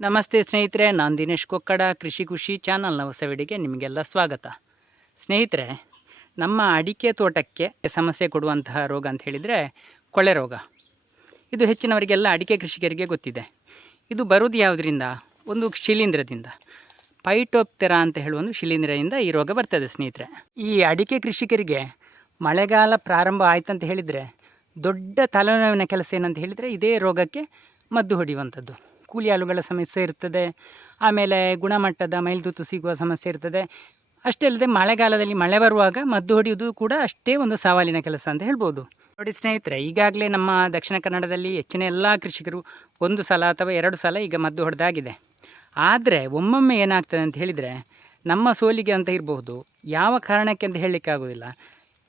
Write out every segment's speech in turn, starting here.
ನಮಸ್ತೆ ಸ್ನೇಹಿತರೆ, ನಾನು ದಿನೇಶ್ ಕೊಕ್ಕಡ, ಕೃಷಿ ಖುಷಿ ಚಾನಲ್ನ ಹೊಸವಿಡಿಗೆ ನಿಮಗೆಲ್ಲ ಸ್ವಾಗತ. ಸ್ನೇಹಿತರೆ, ನಮ್ಮ ಅಡಿಕೆ ತೋಟಕ್ಕೆ ಸಮಸ್ಯೆ ಕೊಡುವಂತಹ ರೋಗ ಅಂತ ಹೇಳಿದರೆ ಕೊಳೆ ರೋಗ. ಇದು ಹೆಚ್ಚಿನವರಿಗೆಲ್ಲ ಅಡಿಕೆ ಕೃಷಿಕರಿಗೆ ಗೊತ್ತಿದೆ. ಇದು ಬರೋದು ಯಾವುದರಿಂದ? ಒಂದು ಶಿಲೀಂಧ್ರದಿಂದ. ಪೈಟೋಪ್ತೆರ ಅಂತ ಹೇಳುವ ಒಂದು ಶಿಲೀಂಧ್ರದಿಂದ ಈ ರೋಗ ಬರ್ತದೆ ಸ್ನೇಹಿತರೆ. ಈ ಅಡಿಕೆ ಕೃಷಿಕರಿಗೆ ಮಳೆಗಾಲ ಪ್ರಾರಂಭ ಆಯ್ತಂತ ಹೇಳಿದರೆ, ದೊಡ್ಡ ತಲೆನೋವಿನ ಕೆಲಸ ಏನಂತ ಹೇಳಿದರೆ ಇದೇ ರೋಗಕ್ಕೆ ಮದ್ದು ಹೊಡೆಯುವಂಥದ್ದು. ಕೂಲಿ ಆಳುಗಳ ಸಮಸ್ಯೆ ಇರ್ತದೆ, ಆಮೇಲೆ ಗುಣಮಟ್ಟದ ಮೈಲ್ದೂತು ಸಿಗುವ ಸಮಸ್ಯೆ ಇರ್ತದೆ. ಅಷ್ಟೇ ಅಲ್ಲದೆ ಮಳೆಗಾಲದಲ್ಲಿ ಮಳೆ ಬರುವಾಗ ಮದ್ದು ಹೊಡೆಯುವುದು ಕೂಡ ಅಷ್ಟೇ ಒಂದು ಸವಾಲಿನ ಕೆಲಸ ಅಂತ ಹೇಳ್ಬೋದು. ನೋಡಿ ಸ್ನೇಹಿತರೆ, ಈಗಾಗಲೇ ನಮ್ಮ ದಕ್ಷಿಣ ಕನ್ನಡದಲ್ಲಿ ಹೆಚ್ಚಿನ ಎಲ್ಲ ಕೃಷಿಕರು ಒಂದು ಸಲ ಅಥವಾ ಎರಡು ಸಲ ಈಗ ಮದ್ದು ಹೊಡೆದಾಗಿದೆ. ಆದರೆ ಒಮ್ಮೊಮ್ಮೆ ಏನಾಗ್ತದೆ ಅಂತ ಹೇಳಿದರೆ ನಮ್ಮ ಸೋಲಿಗೆ ಅಂತ ಇರಬಹುದು. ಯಾವ ಕಾರಣಕ್ಕೆ ಅಂತ ಹೇಳಲಿಕ್ಕಾಗೋದಿಲ್ಲ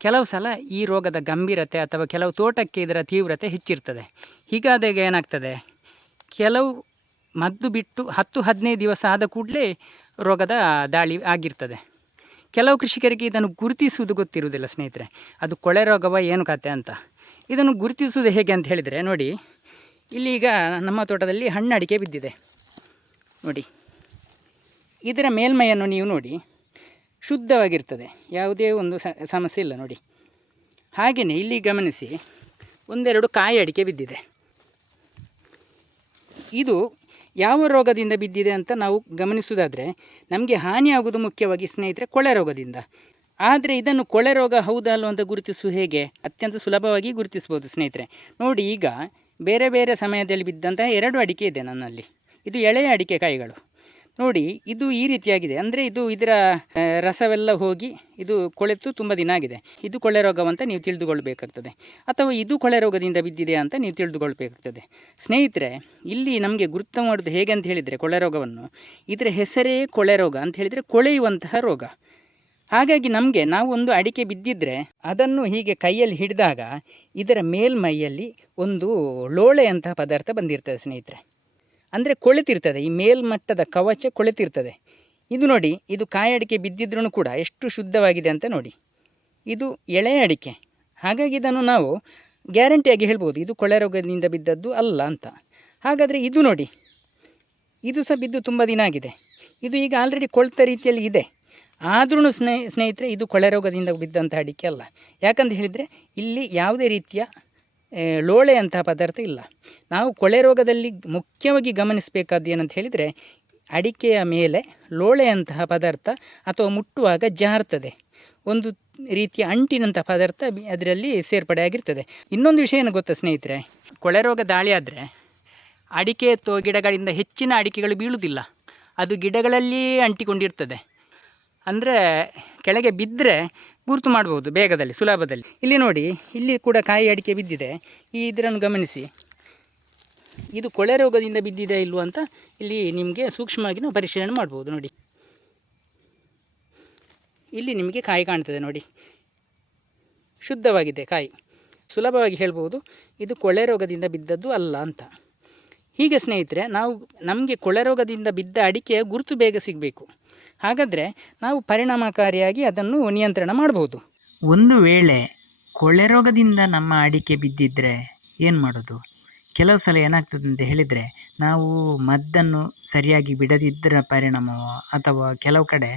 ಕೆಲವು ಸಲ ಈ ರೋಗದ ಗಂಭೀರತೆ ಅಥವಾ ಕೆಲವು ತೋಟಕ್ಕೆ ಇದರ ತೀವ್ರತೆ ಹೆಚ್ಚಿರ್ತದೆ. ಹೀಗಾದಾಗ ಏನಾಗ್ತದೆ? ಕೆಲವು ಮದ್ದು ಬಿಟ್ಟು ಹತ್ತು ಹದಿನೈದು ದಿವಸ ಆದ ಕೂಡಲೇ ರೋಗದ ದಾಳಿ ಆಗಿರ್ತದೆ. ಕೆಲವು ಕೃಷಿಕರಿಗೆ ಇದನ್ನು ಗುರುತಿಸುವುದು ಗೊತ್ತಿರುವುದಿಲ್ಲ ಸ್ನೇಹಿತರೆ. ಅದು ಕೊಳೆ ರೋಗವ ಏನು ಕತೆ ಅಂತ. ಇದನ್ನು ಗುರುತಿಸುವುದು ಹೇಗೆ ಅಂತ ಹೇಳಿದರೆ ನೋಡಿ ಇಲ್ಲಿ ಈಗ ನಮ್ಮ ತೋಟದಲ್ಲಿ ಹಣ್ಣು ಅಡಿಕೆ ಬಿದ್ದಿದೆ. ನೋಡಿ, ಇದರ ಮೇಲ್ಮೈಯನ್ನು ನೀವು ನೋಡಿ, ಶುದ್ಧವಾಗಿರ್ತದೆ. ಯಾವುದೇ ಒಂದು ಸಮಸ್ಯೆ ಇಲ್ಲ ನೋಡಿ. ಹಾಗೆಯೇ ಇಲ್ಲಿ ಗಮನಿಸಿ, ಒಂದೆರಡು ಕಾಯಿ ಅಡಿಕೆ ಬಿದ್ದಿದೆ. ಇದು ಯಾವ ರೋಗದಿಂದ ಬಿದ್ದಿದೆ ಅಂತ ನಾವು ಗಮನಿಸುವುದಾದರೆ, ನಮಗೆ ಹಾನಿಯಾಗುವುದು ಮುಖ್ಯವಾಗಿ ಸ್ನೇಹಿತರೆ ಕೊಳೆ ರೋಗದಿಂದ. ಆದರೆ ಇದನ್ನು ಕೊಳೆ ರೋಗ ಹೌದಾ ಅಂತ ಗುರುತಿಸುವ ಹೇಗೆ? ಅತ್ಯಂತ ಸುಲಭವಾಗಿ ಗುರುತಿಸ್ಬೋದು ಸ್ನೇಹಿತರೆ. ನೋಡಿ ಈಗ ಬೇರೆ ಬೇರೆ ಸಮಯದಲ್ಲಿ ಬಿದ್ದಂತಹ ಎರಡು ಅಡಿಕೆ ಇದೆ ನನ್ನಲ್ಲಿ. ಇದು ಎಳೆಯ ಅಡಿಕೆ ಕಾಯಿಗಳು. ನೋಡಿ, ಇದು ಈ ರೀತಿಯಾಗಿದೆ. ಅಂದರೆ ಇದು ಇದರ ರಸವೆಲ್ಲ ಹೋಗಿ ಇದು ಕೊಳೆತು ತುಂಬ ದಿನ ಆಗಿದೆ. ಇದು ಕೊಳೆ ರೋಗವಂತ ನೀವು ತಿಳಿದುಕೊಳ್ಬೇಕಾಗ್ತದೆ. ಅಥವಾ ಇದು ಕೊಳೆ ರೋಗದಿಂದ ಬಿದ್ದಿದೆ ಅಂತ ನೀವು ತಿಳಿದುಕೊಳ್ಬೇಕಾಗ್ತದೆ. ಸ್ನೇಹಿತರೆ, ಇಲ್ಲಿ ನಮಗೆ ಗುರುತು ಮಾಡೋದು ಹೇಗೆ ಅಂತ ಹೇಳಿದರೆ ಕೊಳೆ ರೋಗವನ್ನು. ಇದರ ಹೆಸರೇ ಕೊಳೆ ರೋಗ ಅಂತ ಹೇಳಿದರೆ ಕೊಳೆಯುವಂತಹ ರೋಗ. ಹಾಗಾಗಿ ನಮಗೆ ನಾವು ಒಂದು ಅಡಿಕೆ ಬಿದ್ದಿದ್ದರೆ ಅದನ್ನು ಹೀಗೆ ಕೈಯಲ್ಲಿ ಹಿಡಿದಾಗ ಇದರ ಮೇಲ್ಮೈಯಲ್ಲಿ ಒಂದು ಲೋಳೆಯಂತಹ ಪದಾರ್ಥ ಬಂದಿರ್ತದೆ ಸ್ನೇಹಿತರೆ. ಅಂದರೆ ಕೊಳೆತಿರ್ತದೆ, ಈ ಮೇಲ್ಮಟ್ಟದ ಕವಚ ಕೊಳೆತಿರ್ತದೆ. ಇದು ನೋಡಿ, ಇದು ಕಾಯಡಿಕೆ ಬಿದ್ದಿದ್ರೂ ಕೂಡ ಎಷ್ಟು ಶುದ್ಧವಾಗಿದೆ ಅಂತ ನೋಡಿ. ಇದು ಎಳೆಯ ಅಡಿಕೆ. ಹಾಗಾಗಿ ಇದನ್ನು ನಾವು ಗ್ಯಾರಂಟಿಯಾಗಿ ಹೇಳ್ಬೋದು, ಇದು ಕೊಳೆ ರೋಗದಿಂದ ಬಿದ್ದದ್ದು ಅಲ್ಲ ಅಂತ. ಹಾಗಾದರೆ ಇದು ನೋಡಿ, ಇದು ಸಹ ಬಿದ್ದು ತುಂಬ ದಿನ ಆಗಿದೆ. ಇದು ಈಗ ಆಲ್ರೆಡಿ ಕೊಳ್ತ ರೀತಿಯಲ್ಲಿ ಇದೆ. ಆದ್ರೂ ಸ್ನೇಹಿ, ಸ್ನೇಹಿತರೆ, ಇದು ಕೊಳೆ ರೋಗದಿಂದ ಬಿದ್ದಂಥ ಅಡಿಕೆ ಅಲ್ಲ. ಯಾಕಂತ ಹೇಳಿದರೆ, ಇಲ್ಲಿ ಯಾವುದೇ ರೀತಿಯ ಆ, ಲೋಳೆಯಂತಹ ಪದಾರ್ಥ ಇಲ್ಲ. ನಾವು ಕೊಳೆ ರೋಗದಲ್ಲಿ ಮುಖ್ಯವಾಗಿ ಗಮನಿಸಬೇಕಾದ್ದು ಏನಂತ ಹೇಳಿದರೆ ಅಡಿಕೆಯ ಮೇಲೆ ಲೋಳೆಯಂತಹ ಪದಾರ್ಥ ಅಥವಾ ಮುಟ್ಟುವಾಗ ಜಾರ್ತದೆ. ಒಂದು ರೀತಿಯ ಅಂಟಿನಂಥ ಪದಾರ್ಥ ಅದರಲ್ಲಿ ಸೇರ್ಪಡೆ ಆಗಿರ್ತದೆ. ಇನ್ನೊಂದು ವಿಷಯ ಏನು ಗೊತ್ತಾ ಸ್ನೇಹಿತರೆ? ಕೊಳೆ ರೋಗ ದಾಳಿ ಆದರೆ ಅಡಿಕೆ ಅಥವಾ ಗಿಡಗಳಿಂದ ಹೆಚ್ಚಿನ ಅಡಿಕೆಗಳು ಬೀಳುವುದಿಲ್ಲ. ಅದು ಗಿಡಗಳಲ್ಲಿ ಅಂಟಿಕೊಂಡಿರ್ತದೆ. ಅಂದರೆ ಕೆಳಗೆ ಬಿದ್ದರೆ ಗುರುತು ಮಾಡ್ಬೋದು ಬೇಗದಲ್ಲಿ, ಸುಲಭದಲ್ಲಿ. ಇಲ್ಲಿ ನೋಡಿ, ಇಲ್ಲಿ ಕೂಡ ಕಾಯಿ ಅಡಿಕೆ ಬಿದ್ದಿದೆ. ಈ ಇದರನ್ನು ಗಮನಿಸಿ. ಇದು ಕೊಳೆ ರೋಗದಿಂದ ಬಿದ್ದಿದೆ ಇಲ್ವೋ ಅಂತ ಇಲ್ಲಿ ನಿಮಗೆ ಸೂಕ್ಷ್ಮವಾಗಿ ನಾವು ಪರಿಶೀಲನೆ ಮಾಡ್ಬೋದು, ನೋಡಿ. ಇಲ್ಲಿ ನಿಮಗೆ ಕಾಯಿ ಕಾಣ್ತದೆ, ನೋಡಿ. ಶುದ್ಧವಾಗಿದೆ ಕಾಯಿ. ಸುಲಭವಾಗಿ ಹೇಳ್ಬೋದು, ಇದು ಕೊಳೆ ರೋಗದಿಂದ ಬಿದ್ದದ್ದು ಅಲ್ಲ ಅಂತ. ಹೀಗೆ ಸ್ನೇಹಿತರೆ, ನಾವು ನಮಗೆ ಕೊಳೆ ರೋಗದಿಂದ ಬಿದ್ದ ಅಡಿಕೆಯ ಗುರುತು ಬೇಗ ಸಿಗಬೇಕು. ಹಾಗಾದರೆ ನಾವು ಪರಿಣಾಮಕಾರಿಯಾಗಿ ಅದನ್ನು ನಿಯಂತ್ರಣ ಮಾಡಬಹುದು. ಒಂದು ವೇಳೆ ಕೊಳೆ ರೋಗದಿಂದ ನಮ್ಮ ಅಡಿಕೆ ಬಿದ್ದಿದ್ದರೆ ಏನು ಮಾಡೋದು? ಕೆಲವು ಸಲ ಏನಾಗ್ತದೆ ಅಂತ ಹೇಳಿದರೆ ನಾವು ಮದ್ದನ್ನು ಸರಿಯಾಗಿ ಬಿಡದಿದ್ದರ ಪರಿಣಾಮವೋ ಅಥವಾ ಕೆಲವು ಕಡೆ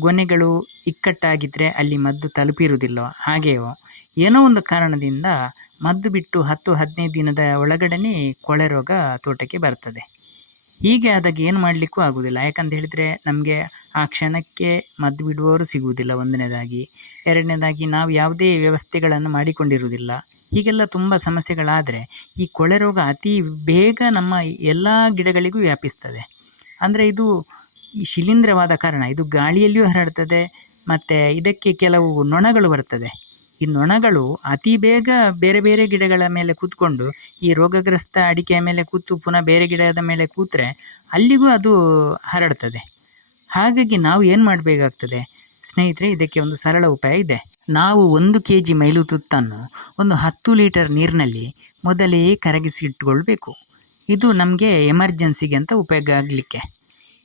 ಗೊನೆಗಳು ಇಕ್ಕಟ್ಟಾಗಿದ್ದರೆ ಅಲ್ಲಿ ಮದ್ದು ತಲುಪಿರುವುದಿಲ್ಲವೋ ಹಾಗೆಯೋ ಏನೋ ಒಂದು ಕಾರಣದಿಂದ ಮದ್ದು ಬಿಟ್ಟು ಹತ್ತು, ಹದಿನೈದು ದಿನದ ಒಳಗಡೆನೇ ಕೊಳೆ ರೋಗ ತೋಟಕ್ಕೆ ಬರ್ತದೆ. ಹೀಗೆ ಆದಾಗ ಏನು ಮಾಡಲಿಕ್ಕೂ ಆಗೋದಿಲ್ಲ. ಯಾಕಂತ ಹೇಳಿದರೆ ನಮಗೆ ಆ ಕ್ಷಣಕ್ಕೆ ಮದ್ದು ಬಿಡುವವರು ಸಿಗುವುದಿಲ್ಲ. ಒಂದನೇದಾಗಿ, ಎರಡನೇದಾಗಿ, ನಾವು ಯಾವುದೇ ವ್ಯವಸ್ಥೆಗಳನ್ನು ಮಾಡಿಕೊಂಡಿರುವುದಿಲ್ಲ. ಹೀಗೆಲ್ಲ ತುಂಬ ಸಮಸ್ಯೆಗಳಾದರೆ, ಈ ಕೊಳೆ ರೋಗ ಅತಿ ಬೇಗ ನಮ್ಮ ಎಲ್ಲ ಗಿಡಗಳಿಗೂ ವ್ಯಾಪಿಸ್ತದೆ. ಅಂದರೆ ಇದು ಶಿಲೀಂಧ್ರವಾದ ಕಾರಣ, ಇದು ಗಾಳಿಯಲ್ಲಿಯೂ ಹರಡ್ತದೆ, ಮತ್ತು ಇದಕ್ಕೆ ಕೆಲವು ನೊಣಗಳು ಬರ್ತದೆ. ಈ ನೊಣಗಳು ಅತಿ ಬೇಗ ಬೇರೆ ಬೇರೆ ಗಿಡಗಳ ಮೇಲೆ ಕೂತ್ಕೊಂಡು, ಈ ರೋಗಗ್ರಸ್ತ ಅಡಿಕೆಯ ಮೇಲೆ ಕೂತು, ಪುನಃ ಬೇರೆ ಗಿಡದ ಮೇಲೆ ಕೂತ್ರೆ, ಅಲ್ಲಿಗೂ ಅದು ಹರಡ್ತದೆ. ಹಾಗಾಗಿ ನಾವು ಏನು ಮಾಡಬೇಕಾಗ್ತದೆ? ಸ್ನೇಹಿತರೆ, ಇದಕ್ಕೆ ಒಂದು ಸರಳ ಉಪಾಯ ಇದೆ. ನಾವು ಒಂದು ಕೆ ಜಿ ಮೈಲು ತುತ್ತನ್ನು ಒಂದು ಹತ್ತು ಲೀಟರ್ ನೀರಿನಲ್ಲಿ ಮೊದಲೇ ಕರಗಿಸಿ ಇಟ್ಕೊಳ್ಬೇಕು ಇದು ನಮಗೆ ಎಮರ್ಜೆನ್ಸಿಗೆ ಅಂತ ಉಪಯೋಗ ಆಗಲಿಕ್ಕೆ.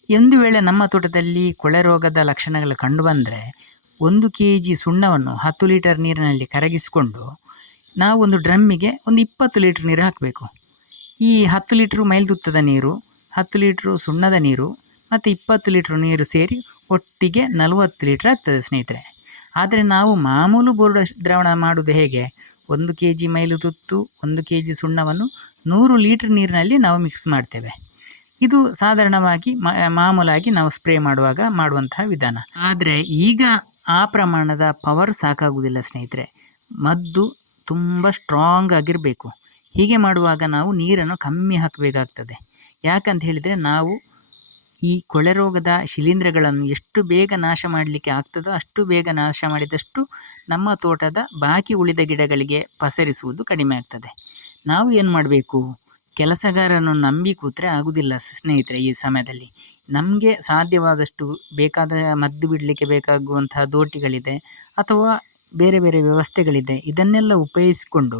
ಒಂದು ವೇಳೆ ನಮ್ಮ ತೋಟದಲ್ಲಿ ಕೊಳೆ ರೋಗದ ಲಕ್ಷಣಗಳು ಕಂಡುಬಂದರೆ ಒಂದು ಕೆ ಜಿ ಸುಣ್ಣವನ್ನು ಹತ್ತು ಲೀಟರ್ ನೀರಿನಲ್ಲಿ ಕರಗಿಸಿಕೊಂಡು ನಾವು ಒಂದು ಡ್ರಮ್ಮಿಗೆ ಒಂದು ಇಪ್ಪತ್ತು ಲೀಟ್ರ್ ನೀರು ಹಾಕಬೇಕು. ಈ ಹತ್ತು ಲೀಟ್ರ್ ಮೈಲ್ತುತ್ತದ ನೀರು, ಹತ್ತು ಲೀಟ್ರು ಸುಣ್ಣದ ನೀರು ಮತ್ತು ಇಪ್ಪತ್ತು ಲೀಟ್ರ್ ನೀರು ಸೇರಿ ಒಟ್ಟಿಗೆ ನಲವತ್ತು ಲೀಟ್ರ್ ಆಗ್ತದೆ ಸ್ನೇಹಿತರೆ. ಆದರೆ ನಾವು ಮಾಮೂಲು ಬೋರ್ಡ ದ್ರಾವಣ ಮಾಡೋದು ಹೇಗೆ? ಒಂದು ಕೆ ಜಿ ಮೈಲು ತುತ್ತು, ಒಂದು ಕೆ ಜಿ ಸುಣ್ಣವನ್ನು ನೂರು ಲೀಟ್ರ್ ನೀರಿನಲ್ಲಿ ನಾವು ಮಿಕ್ಸ್ ಮಾಡ್ತೇವೆ. ಇದು ಸಾಧಾರಣವಾಗಿ ಮಾಮೂಲಾಗಿ ನಾವು ಸ್ಪ್ರೇ ಮಾಡುವಾಗ ಮಾಡುವಂತಹ ವಿಧಾನ. ಆದರೆ ಈಗ ಆ ಪ್ರಮಾಣದ ಪವರ್ ಸಾಕಾಗುವುದಿಲ್ಲ ಸ್ನೇಹಿತರೆ. ಮದ್ದು ತುಂಬ ಸ್ಟ್ರಾಂಗ್ ಆಗಿರಬೇಕು. ಹೀಗೆ ಮಾಡುವಾಗ ನಾವು ನೀರನ್ನು ಕಮ್ಮಿ ಹಾಕಬೇಕಾಗ್ತದೆ. ಯಾಕಂತ ಹೇಳಿದರೆ ನಾವು ಈ ಕೊಳೆ ರೋಗದ ಶಿಲೀಂಧ್ರಗಳನ್ನು ಎಷ್ಟು ಬೇಗ ನಾಶ ಮಾಡಲಿಕ್ಕೆ ಆಗ್ತದೋ ಅಷ್ಟು ಬೇಗ ನಾಶ ಮಾಡಿದಷ್ಟು ನಮ್ಮ ತೋಟದ ಬಾಕಿ ಉಳಿದ ಗಿಡಗಳಿಗೆ ಪಸರಿಸುವುದು ಕಡಿಮೆ ಆಗ್ತದೆ. ನಾವು ಏನು ಮಾಡಬೇಕು? ಕೆಲಸಗಾರರನ್ನು ನಂಬಿ ಕೂತ್ರೆ ಆಗುವುದಿಲ್ಲ ಸ್ನೇಹಿತರೆ ಈ ಸಮಯದಲ್ಲಿ. ನಮಗೆ ಸಾಧ್ಯವಾದಷ್ಟು ಬೇಕಾದ ಮದ್ದು ಬಿಡಲಿಕ್ಕೆ ಬೇಕಾಗುವಂತಹ ದೋಟಿಗಳಿದೆ ಅಥವಾ ಬೇರೆ ಬೇರೆ ವ್ಯವಸ್ಥೆಗಳಿದೆ. ಇದನ್ನೆಲ್ಲ ಉಪಯೋಗಿಸಿಕೊಂಡು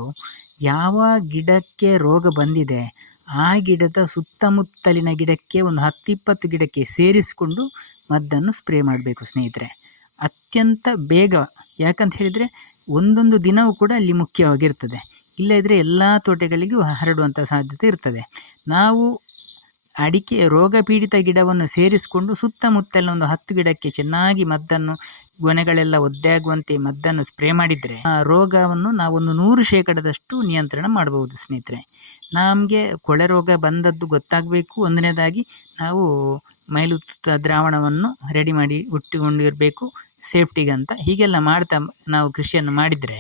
ಯಾವ ಗಿಡಕ್ಕೆ ರೋಗ ಬಂದಿದೆ ಆ ಗಿಡದ ಸುತ್ತಮುತ್ತಲಿನ ಗಿಡಕ್ಕೆ ಒಂದು ಹತ್ತಿಪ್ಪತ್ತು ಗಿಡಕ್ಕೆ ಸೇರಿಸಿಕೊಂಡು ಮದ್ದನ್ನು ಸ್ಪ್ರೇ ಮಾಡಬೇಕು ಸ್ನೇಹಿತರೆ. ಅತ್ಯಂತ ಬೇಗ, ಯಾಕಂತ ಹೇಳಿದರೆ ಒಂದೊಂದು ದಿನವೂ ಕೂಡ ಅಲ್ಲಿ ಮುಖ್ಯವಾಗಿರ್ತದೆ. ಇಲ್ಲದಿದ್ದರೆ ಎಲ್ಲ ತೋಟಗಳಿಗೂ ಹರಡುವಂಥ ಸಾಧ್ಯತೆ ಇರ್ತದೆ. ನಾವು ಅಡಿಕೆ ರೋಗ ಪೀಡಿತ ಗಿಡವನ್ನು ಸೇರಿಸಿಕೊಂಡು ಸುತ್ತಮುತ್ತಲಿನ ಒಂದು ಹತ್ತು ಗಿಡಕ್ಕೆ ಚೆನ್ನಾಗಿ ಮದ್ದನ್ನು, ಗೊನೆಗಳೆಲ್ಲ ಒದ್ದೆಯಾಗುವಂತೆ ಮದ್ದನ್ನು ಸ್ಪ್ರೇ ಮಾಡಿದರೆ ಆ ರೋಗವನ್ನು ನಾವೊಂದು ನೂರು ಶೇಕಡದಷ್ಟು ನಿಯಂತ್ರಣ ಮಾಡಬಹುದು ಸ್ನೇಹಿತರೆ. ನಮಗೆ ಕೊಳೆ ರೋಗ ಬಂದದ್ದು ಗೊತ್ತಾಗಬೇಕು. ಒಂದನೇದಾಗಿ ನಾವು ಮೈಲುತ್ತ ದ್ರಾವಣವನ್ನು ರೆಡಿ ಮಾಡಿ ಇಟ್ಟುಕೊಂಡಿರಬೇಕು ಸೇಫ್ಟಿಗಂತ. ಹೀಗೆಲ್ಲ ಮಾಡ್ತಾ ನಾವು ಕೃಷಿಯನ್ನು ಮಾಡಿದರೆ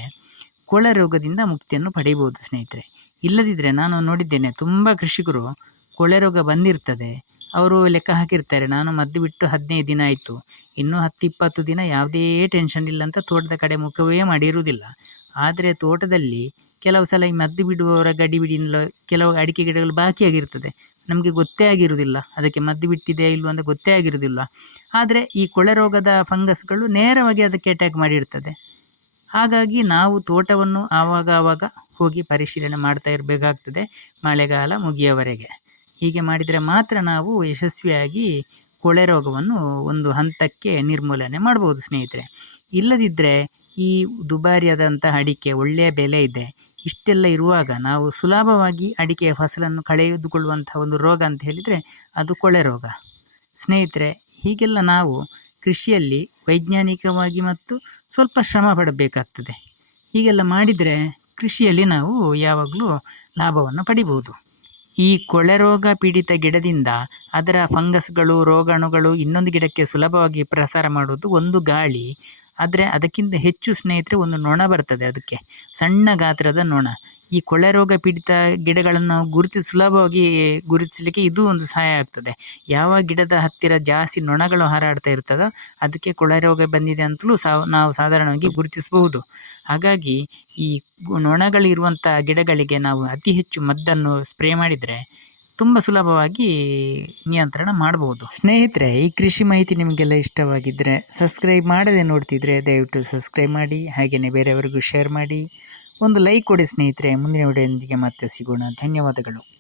ಕೊಳೆ ರೋಗದಿಂದ ಮುಕ್ತಿಯನ್ನು ಪಡೆಯಬಹುದು ಸ್ನೇಹಿತರೆ. ಇಲ್ಲದಿದ್ದರೆ ನಾನು ನೋಡಿದ್ದೇನೆ, ತುಂಬ ಕೃಷಿಕರು ಕೊಳೆ ರೋಗ ಬಂದಿರ್ತದೆ. ಅವರು ಲೆಕ್ಕ ಹಾಕಿರ್ತಾರೆ. ನಾನು ಮದ್ದು ಬಿಟ್ಟು ಹದಿನೈದು ದಿನ ಆಯಿತು. ಇನ್ನೂ ಹತ್ತು ಇಪ್ಪತ್ತು ದಿನ ಯಾವುದೇ ಟೆನ್ಷನ್ ಇಲ್ಲ ಅಂತ ತೋಟದ ಕಡೆ ಮುಖವೇ ಮಾಡಿರುವುದಿಲ್ಲ. ಆದರೆ ತೋಟದಲ್ಲಿ ಕೆಲವು ಸಲ ಈ ಮದ್ದು ಬಿಡುವವರ ಗಡಿಬಿಡಿಯಿಂದಲೋ ಕೆಲವು ಅಡಿಕೆ ಗಿಡಗಳು ಬಾಕಿಯಾಗಿರ್ತದೆ ನಮಗೆ ಗೊತ್ತೇ ಆಗಿರುವುದಿಲ್ಲ. ಅದಕ್ಕೆ ಮದ್ದು ಬಿಟ್ಟಿದೆಯಾ ಇಲ್ಲವೋ ಅಂತ ಗೊತ್ತೇ ಆಗಿರುವುದಿಲ್ಲ. ಆದರೆ ಈ ಕೊಳೆ ರೋಗದ ಫಂಗಸ್ಗಳು ನೇರವಾಗಿ ಅದಕ್ಕೆ ಅಟ್ಯಾಕ್ ಮಾಡಿರ್ತದೆ. ಹಾಗಾಗಿ ನಾವು ತೋಟವನ್ನು ಆವಾಗ ಆವಾಗ ಹೋಗಿ ಪರಿಶೀಲನೆ ಮಾಡ್ತಾ ಇರಬೇಕಾಗ್ತದೆ. ಮಳೆಗಾಲ ಮುಗಿಯವರೆಗೆ ಹೀಗೆ ಮಾಡಿದರೆ ಮಾತ್ರ ನಾವು ಯಶಸ್ವಿಯಾಗಿ ಕೊಳೆ ರೋಗವನ್ನು ಒಂದು ಹಂತಕ್ಕೆ ನಿರ್ಮೂಲನೆ ಮಾಡ್ಬೋದು, ಸ್ನೇಹಿತರೆ. ಇಲ್ಲದಿದ್ದರೆ ಈ ದುಬಾರಿಯಾದಂತಹ ಅಡಿಕೆ ಒಳ್ಳೆಯ ಬೆಲೆ ಇದೆ. ಇಷ್ಟೆಲ್ಲ ಇರುವಾಗ ನಾವು ಸುಲಭವಾಗಿ ಅಡಿಕೆಯ ಫಸಲನ್ನು ಕಳೆದುಕೊಳ್ಳುವಂಥ ಒಂದು ರೋಗ ಅಂತ ಹೇಳಿದರೆ ಅದು ಕೊಳೆ ರೋಗ. ಸ್ನೇಹಿತರೆ, ಹೀಗೆಲ್ಲ ನಾವು ಕೃಷಿಯಲ್ಲಿ ವೈಜ್ಞಾನಿಕವಾಗಿ ಮತ್ತು ಸ್ವಲ್ಪ ಶ್ರಮ ಪಡಬೇಕಾಗ್ತದೆ. ಹೀಗೆಲ್ಲ ಮಾಡಿದರೆ ಕೃಷಿಯಲ್ಲಿ ನಾವು ಯಾವಾಗಲೂ ಲಾಭವನ್ನು ಪಡಿಬೋದು. ಈ ಕೊಳೆ ರೋಗ ಪೀಡಿತ ಗಿಡದಿಂದ ಅದರ ಫಂಗಸ್ಗಳು, ರೋಗಾಣುಗಳು ಇನ್ನೊಂದು ಗಿಡಕ್ಕೆ ಸುಲಭವಾಗಿ ಪ್ರಸಾರ ಮಾಡುವುದು ಒಂದು ಗಾಳಿ. ಆದರೆ ಅದಕ್ಕಿಂತ ಹೆಚ್ಚು ಸ್ನೇಹಿತರೆ ಒಂದು ನೊಣ ಬರ್ತದೆ ಅದಕ್ಕೆ. ಸಣ್ಣ ಗಾತ್ರದ ನೊಣ. ಈ ಕೊಳೆ ರೋಗ ಪೀಡಿತ ಗಿಡಗಳನ್ನು ನಾವು ಗುರುತಿಸಿ ಸುಲಭವಾಗಿ ಗುರುತಿಸಲಿಕ್ಕೆ ಇದು ಒಂದು ಸಹಾಯ ಆಗ್ತದೆ. ಯಾವ ಗಿಡದ ಹತ್ತಿರ ಜಾಸ್ತಿ ನೊಣಗಳು ಹಾರಾಡ್ತಾ ಇರ್ತದೋ ಅದಕ್ಕೆ ಕೊಳೆ ರೋಗ ಬಂದಿದೆ ಅಂತಲೂ ಸಾ, ನಾವು ಸಾಧಾರಣವಾಗಿ ಗುರುತಿಸಬಹುದು. ಹಾಗಾಗಿ ಈ ನೊಣಗಳಿರುವಂಥ ಗಿಡಗಳಿಗೆ ನಾವು ಅತಿ ಹೆಚ್ಚು ಮದ್ದನ್ನು ಸ್ಪ್ರೇ ಮಾಡಿದರೆ ತುಂಬ ಸುಲಭವಾಗಿ ನಿಯಂತ್ರಣ ಮಾಡಬಹುದು. ಸ್ನೇಹಿತರೆ, ಈ ಕೃಷಿ ಮಾಹಿತಿ ನಿಮಗೆಲ್ಲ ಇಷ್ಟವಾಗಿದ್ದರೆ ಸಬ್ಸ್ಕ್ರೈಬ್ ಮಾಡದೆ ನೋಡ್ತಿದ್ರೆ ದಯವಿಟ್ಟು ಸಬ್ಸ್ಕ್ರೈಬ್ ಮಾಡಿ ಹಾಗೆಯೇ ಬೇರೆಯವರಿಗೂ ಶೇರ್ ಮಾಡಿ. ಒಂದು ಲೈಕ್ ಕೊಡಿ ಸ್ನೇಹಿತರೆ, ಮುಂದಿನ ವಿಡಿಯೋದೊಂದಿಗೆ ಮತ್ತೆ ಸಿಗೋಣ. ಧನ್ಯವಾದಗಳು.